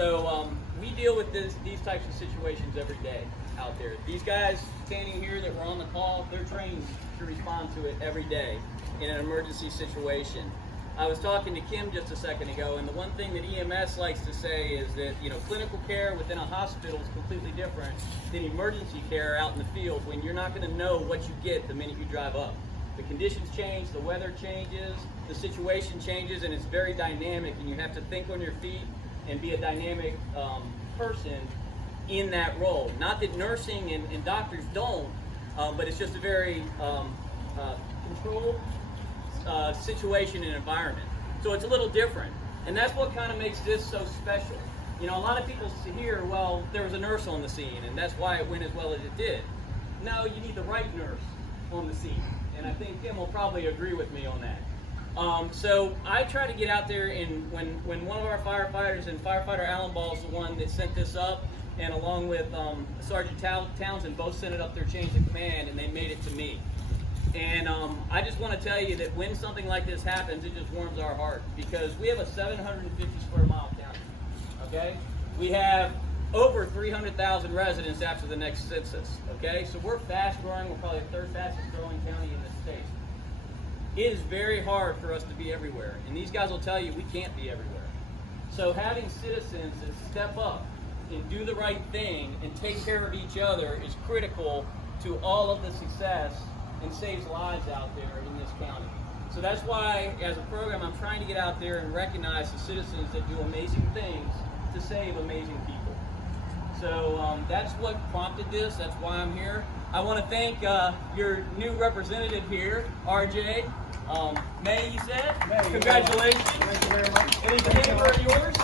So we deal with these types of situations every day out there. These guys standing here that were on the call, they're trained to respond to it every day in an emergency situation. I was talking to Kim just a second ago, and the one thing that EMS likes to say is that, you know, clinical care within a hospital is completely different than emergency care out in the field, when you're not going to know what you get the minute you drive up. The conditions change, the weather changes, the situation changes, and it's very dynamic, and you have to think on your feet and be a dynamic person in that role. Not that nursing and doctors don't, but it's just a very controlled situation and environment. So it's a little different. And that's what kind of makes this so special. You know, a lot of people hear, well, there was a nurse on the scene, and that's why it went as well as it did. No, you need the right nurse on the scene. And I think Kim will probably agree with me on that. So I try to get out there, and when one of our firefighters, and Firefighter Alan Ball is the one that sent this up, and along with Sergeant Townsend, both sent it up their chains of command, and they made it to me. And I just want to tell you that when something like this happens, it just warms our heart, because we have a 750 square mile county, okay? We have over 300,000 residents after the next census, okay? So we're fast growing. We're probably the third fastest growing county in the state. It is very hard for us to be everywhere, and these guys will tell you we can't be everywhere. So having citizens that step up and do the right thing and take care of each other is critical to all of the success and saves lives out there in this county. So that's why, as a program, I'm trying to get out there and recognize the citizens that do amazing things to save amazing people. So that's what prompted this. That's why I'm here. I want to thank your new representative here, RJ. May, you said? May, Congratulations. Thank you very much. And is the neighbor of yours?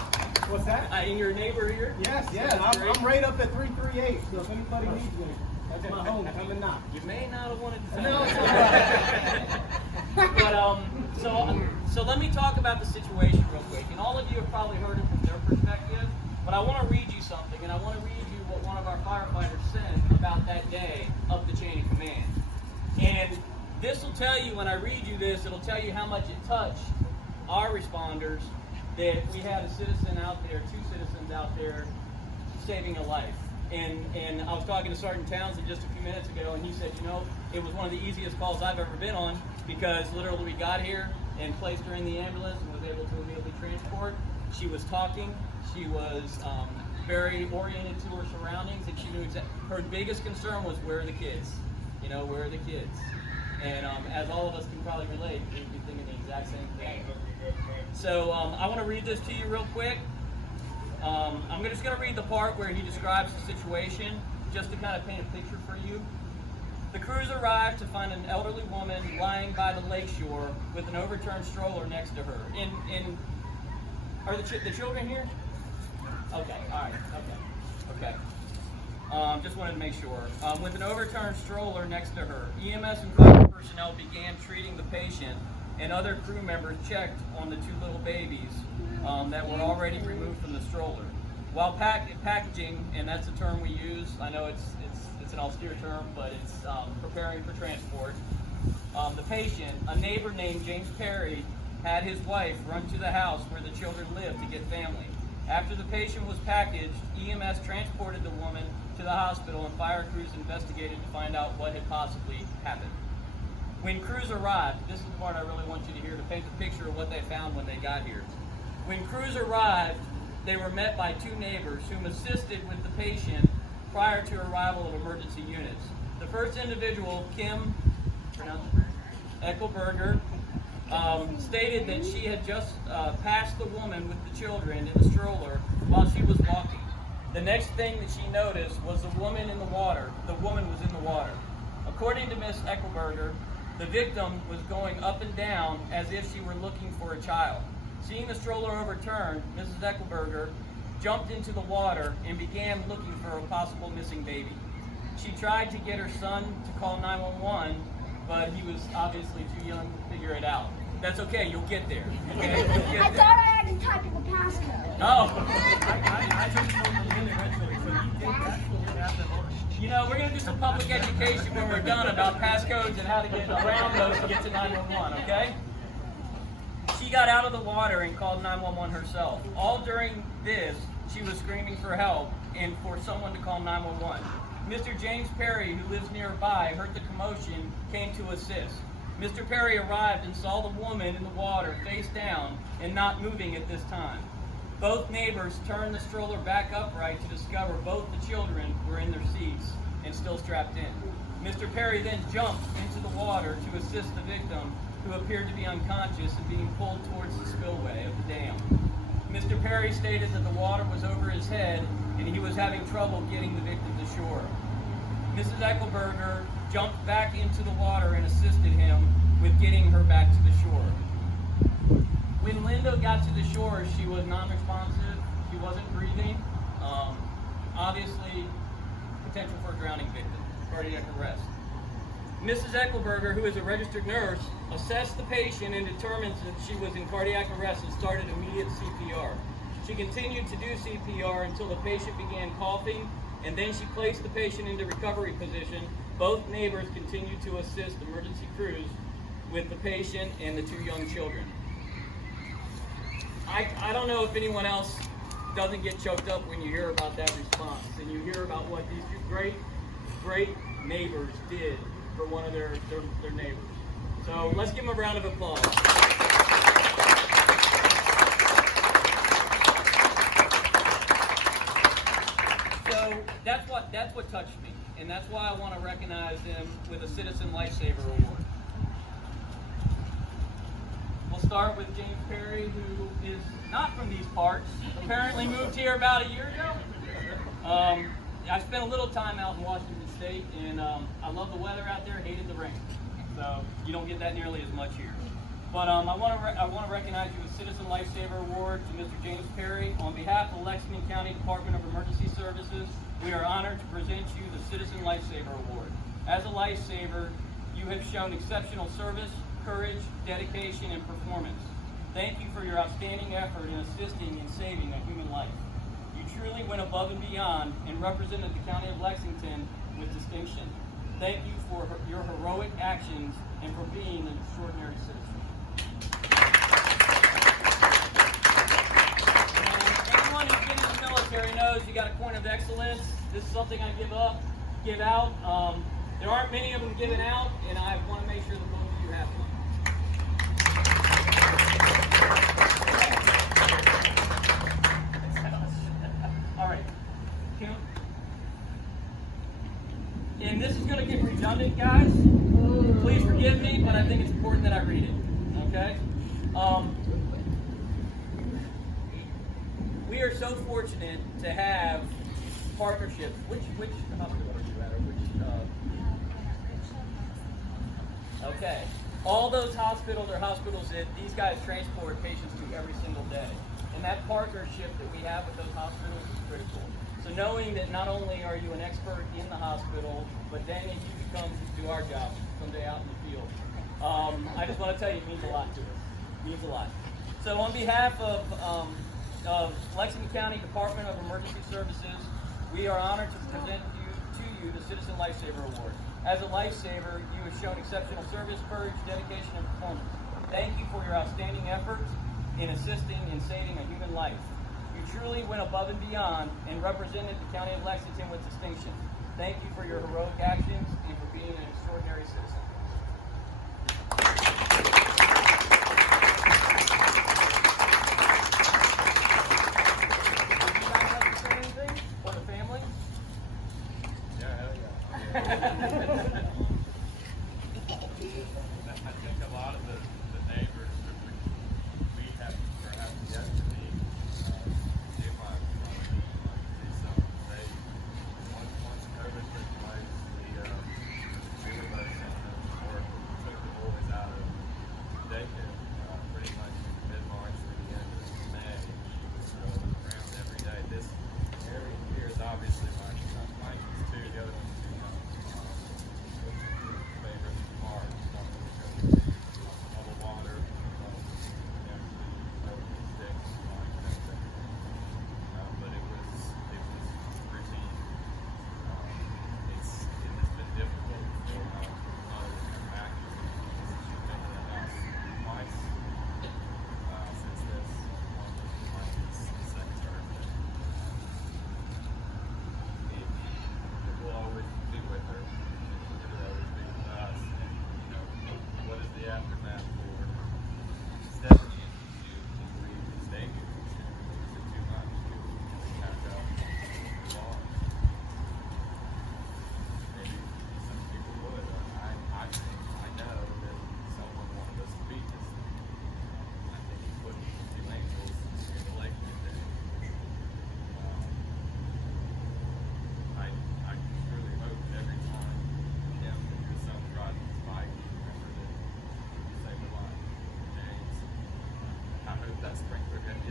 What's that? And your neighbor here? Yes. I'm right up at 338, so if anybody needs me, that's my home. Come and knock. You may not have wanted to say No, that. But so let me talk about the situation real quick. And all of you have probably heard it from their perspective, but I want to read you something, and I want to read you what one of our firefighters said about that day up the chain of command. And this will tell you, when I read you this, it'll tell you how much it touched our responders that we had a citizen out there, two citizens out there, saving a life. And I was talking to Sergeant Townsend just a few minutes ago, and he said, you know, it was one of the easiest calls I've ever been on, because literally we got here and placed her in the ambulance and was able to immediately transport. She was talking. She was very oriented to her surroundings, and she knew her biggest concern was, where are the kids? You know, where are the kids? And as all of us can probably relate, we'd be thinking the exact same thing. So I want to read this to you real quick. I'm just going to read the part where he describes the situation, just to kind of paint a picture for you. The crews arrived to find an elderly woman lying by the lakeshore with an overturned stroller next to her. Are the children here? Okay, all right, okay. Just wanted to make sure. With an overturned stroller next to her, EMS and fire personnel began treating the patient, and other crew members checked on the two little babies that were already removed from the stroller. While packaging, and that's a term we use, I know it's an austere term, but it's preparing for transport. The patient, a neighbor named James Perry, had his wife run to the house where the children lived to get family. After the patient was packaged, EMS transported the woman to the hospital, and fire crews investigated to find out what had possibly happened. When crews arrived, this is the part I really want you to hear to paint the picture of what they found when they got here. When crews arrived, they were met by two neighbors whom assisted with the patient prior to arrival of emergency units. The first individual, Kim Eichelberger, stated that she had just passed the woman with the children in the stroller while she was walking. The next thing that she noticed was the woman in the water. The woman was in the water. According to Miss Eichelberger, the victim was going up and down as if she were looking for a child. Seeing the stroller overturned, Mrs. Eichelberger jumped into the water and began looking for a possible missing baby. She tried to get her son to call 911, but he was obviously too young to figure it out. That's okay, you'll get there. Okay? You'll get I there. thought I had to type in the passcode. Oh. I just told them eventually, so you did actually have them over. You know, we're going to do some public education when we're done about passcodes and how to get around those to get to 911, okay? She got out of the water and called 911 herself. All during this, she was screaming for help and for someone to call 911. Mr. James Perry, who lives nearby, heard the commotion, came to assist. Mr. Perry arrived and saw the woman in the water face down and not moving at this time. Both neighbors turned the stroller back upright to discover both the children were in their seats and still strapped in. Mr. Perry then jumped into the water to assist the victim, who appeared to be unconscious and being pulled towards the spillway of the dam. Mr. Perry stated that the water was over his head and he was having trouble getting the victim to shore. Mrs. Eichelberger jumped back into the water and assisted him with getting her back to the shore. When Linda got to the shore, she was non-responsive. She wasn't breathing. Obviously, potential for a drowning victim, cardiac arrest. Mrs. Eichelberger, who is a registered nurse, assessed the patient and determined that she was in cardiac arrest and started immediate CPR. She continued to do CPR until the patient began coughing, and then she placed the patient into recovery position. Both neighbors continued to assist emergency crews with the patient and the two young children. I don't know if anyone else doesn't get choked up when you hear about that response and you hear about what these two great neighbors did for one of their neighbors. So let's give them a round of applause. So that's what touched me, and that's why I want to recognize them with a Citizen Lifesaver Award. We'll start with James Perry, who is not from these parts, apparently moved here about a year ago. I spent a little time out in Washington State, and I love the weather out there, hated the rain. So you don't get that nearly as much here. But I want to recognize you with Citizen Lifesaver Award to Mr. James Perry. On behalf of Lexington County Department of Emergency Services, we are honored to present you the Citizen Lifesaver Award. As a lifesaver, you have shown exceptional service, courage, dedication, and performance. Thank you for your outstanding effort in assisting in saving a human life. You truly went above and beyond and represented the County of Lexington with distinction. Thank you for your heroic actions and for being an extraordinary citizen. And anyone who's been in the military knows you got a point of excellence. This is something I give out. There aren't many of them given out, and I want to make sure that both of you have one. All right. And this is going to get redundant, guys. Please forgive me, but I think it's important that I read it. Okay? We are so fortunate to have partnerships. Which hospital are you at, or which? Okay. All those hospitals are hospitals that these guys transport patients to every single day. And that partnership that we have with those hospitals is critical. So knowing that not only are you an expert in the hospital, but then if you become to do our job someday out in the field, I just want to tell you it means a lot to us. It means a lot. So on behalf of Lexington County Department of Emergency Services, we are honored to present to you the Citizen Lifesaver Award. As a lifesaver, you have shown exceptional service, courage, dedication, and performance. Thank you for your outstanding efforts in assisting in saving a human life. You truly went above and beyond and represented the County of Lexington with distinction. Thank you for your heroic actions and for being an extraordinary citizen. Would you guys like to say anything for the family? Yeah, hell yeah. I think a lot of the neighbors we have perhaps yet to meet, if I want to do something, once COVID took place, we were both sent home from work, took the boys out of daycare pretty much mid-March through the end of May. So around every day. This area here is obviously my kids too, the other one's too young.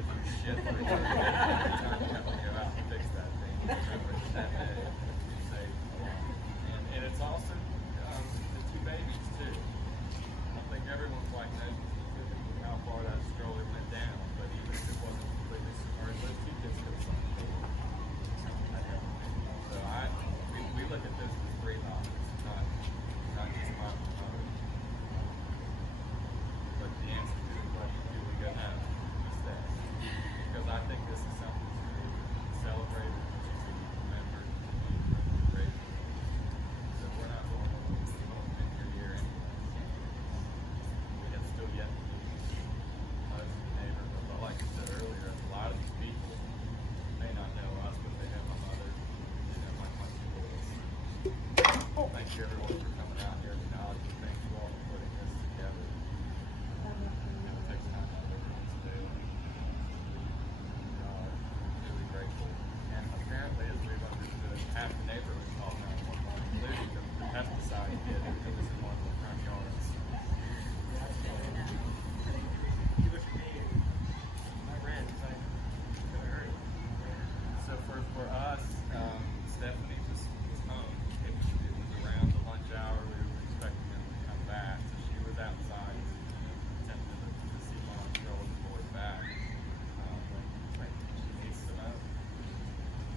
gives you shit for it. Every time you have to go out and fix that thing, remember it's that day you saved a lot. And it's also the two babies too. I don't think everyone quite knows how far that stroller went down, but even if it wasn't completely submerged, those two kids could have sunk. So we look at this as three lives, not just my mother. But the answer to the question, do we go now? Is that because I think this is something to celebrate, to be remembered, to be grateful. So we're not going to your year anyway. We have still yet to be most of the neighborhood. But like I said earlier, a lot of these people may not know us, but they know my mother, they know my two boys. Thank you everyone for coming out here tonight. Thank you all for putting this together. It takes time out of everyone's day. We are really grateful. And apparently, as we've understood, half the neighborhood called 911, including the pesticide kid who was in one of the front yards. You look at me, my rent is like gonna hurt. So for us, Stephanie was home. It was around the lunch hour. We were expecting them to come back. So she was outside attempting to see mom throw the boy back. But she needs to know.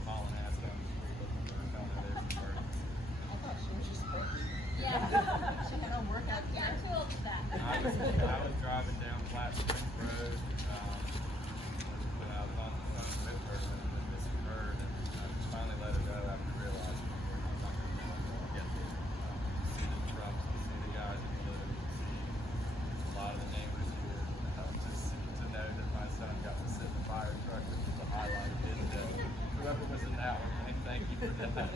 Colin asked them to look for her, found out it was an emergency. I thought she was just pregnant. Yeah. She had a workout. Yeah, too old for that. I was driving down Flat Springs Road when I was on the phone with her when this occurred, and I finally let her know after realizing I'm not going to know until I get there. See the trucks, see the guys in the litter, see a lot of the neighbors here. Just to know that my son got to sit in the fire truck, which was a highlight of his day. Whoever was in that one, thank you for that.